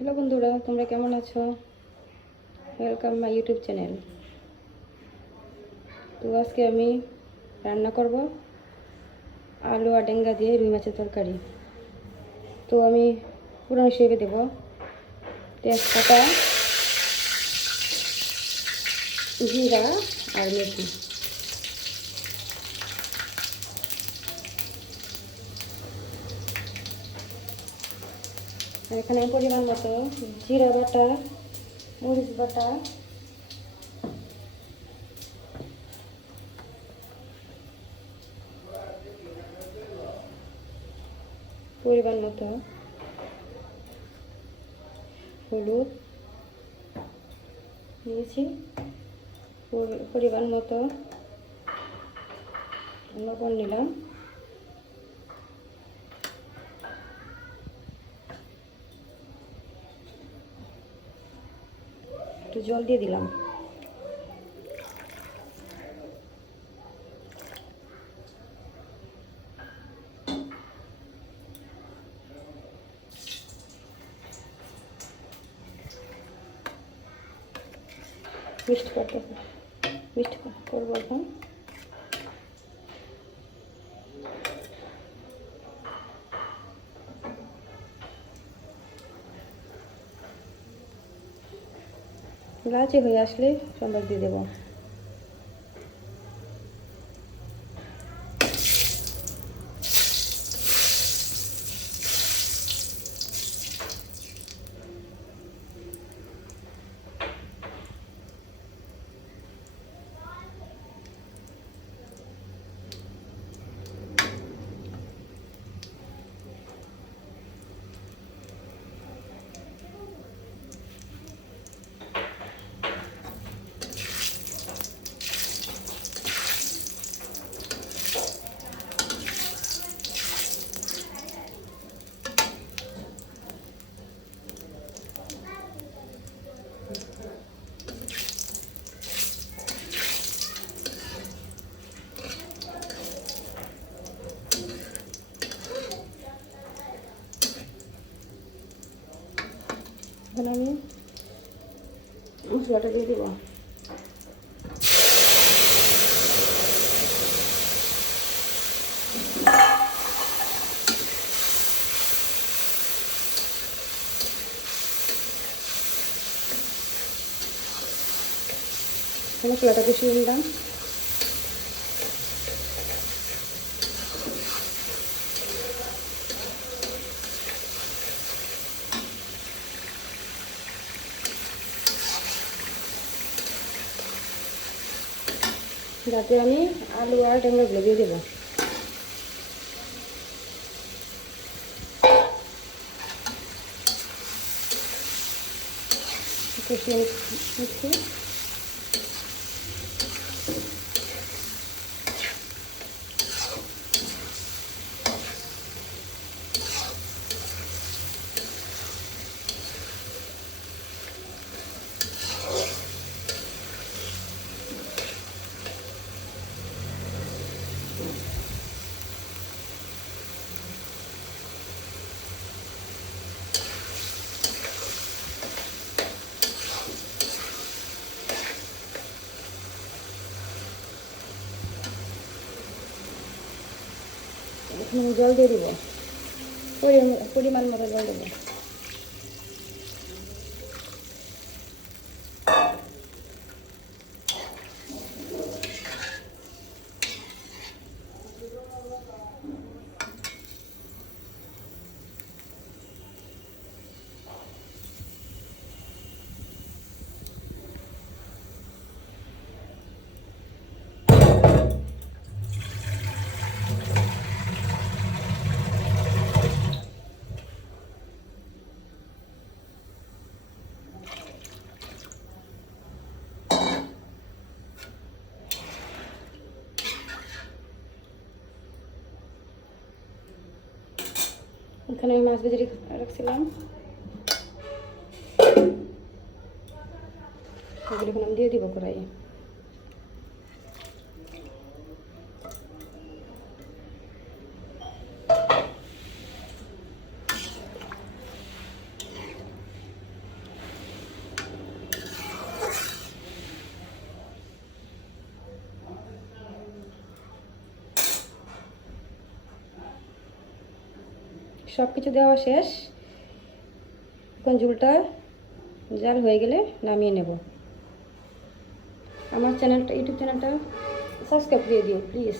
হ্যালো বন্ধুরা, তোমরা কেমন আছো? Welcome my YouTube channel. তো আজকে আমি রান্না করব আলু আর ডেঙ্গা দিয়ে রুই মাছের তরকারি। তো আমি পুরো হিসেবে দেব তেজপাতা, জিরা আর মেথি। এখানে পরিমাণ মতো জিরা বাটা, মরিচ বাটা, পরিমাণ মতো হলুদ নিয়েছি, পরিমাণ মতো লবণ নিলাম, একটু জল দিয়ে দিলাম। মিক্সড করবো এখন। লালচে হয়ে আসলে সম্বাদ দিয়ে দেবো। এখন আমি মশলাটা দিয়ে দেবো। মশলাটা কষিয়ে নিলাম। যাতে আমি আলু আর টমেটোগুলো দিয়ে দেবো। কষিয়ে নিচ্ছি। এখন জল দিয়ে দেবো, পরিমাণ মতো জল দেবো। এখানে আমি মাছ ভেজে রাখছিলাম, সেগুলো এখন আমি দিয়ে দিব কড়াইয়ে। সব কিছু দেওয়া শেষ। এখন ঝোলটা জাল হয়ে গেলে নামিয়ে নেব। আমার চ্যানেলটা, ইউটিউব চ্যানেলটা সাবস্ক্রাইব করে দিও প্লিজ।